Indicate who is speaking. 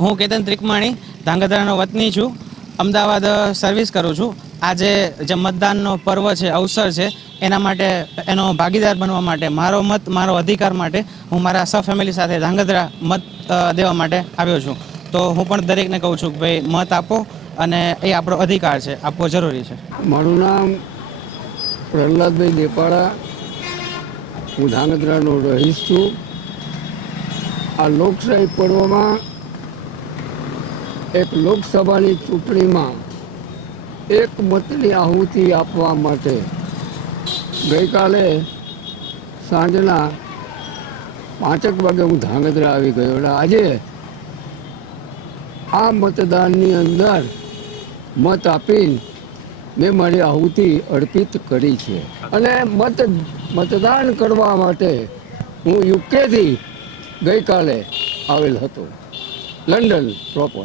Speaker 1: હું કેતન ત્રિકમાણી, ધાંગધ્રાનો વતની છું. અમદાવાદ સર્વિસ કરું છું. આજે જે મતદાનનો પર્વ છે, અવસર છે, એના માટે, એનો ભાગીદાર બનવા માટે, મારો મત, મારો અધિકાર માટે, હું મારા સ ફેમિલી સાથે ધાંગધ્રા મત દેવા માટે આવ્યો છું. તો હું પણ દરેકને કહું છું કે ભાઈ, મત આપો અને એ આપણો અધિકાર છે, આપવો જરૂરી છે.
Speaker 2: મારું નામ પ્રહલાદભાઈ દેપાડા હું ધાંગધ્રાનો રહીશ છું. આ લોકશાહી પર્વમાં એક લોકસભાની ચૂંટણીમાં એક મતની આહુતિ આપવા માટે ગઈકાલે સાંજના પાંચેક વાગે હું ધાંગધ્રા આવી ગયો એટલે આજે આ મતદાનની અંદર મત આપીને મેં મારી આહુતિ અર્પિત કરી છે. અને મત મતદાન કરવા માટે હું યુકેથી ગઈકાલે આવેલ હતો. London proper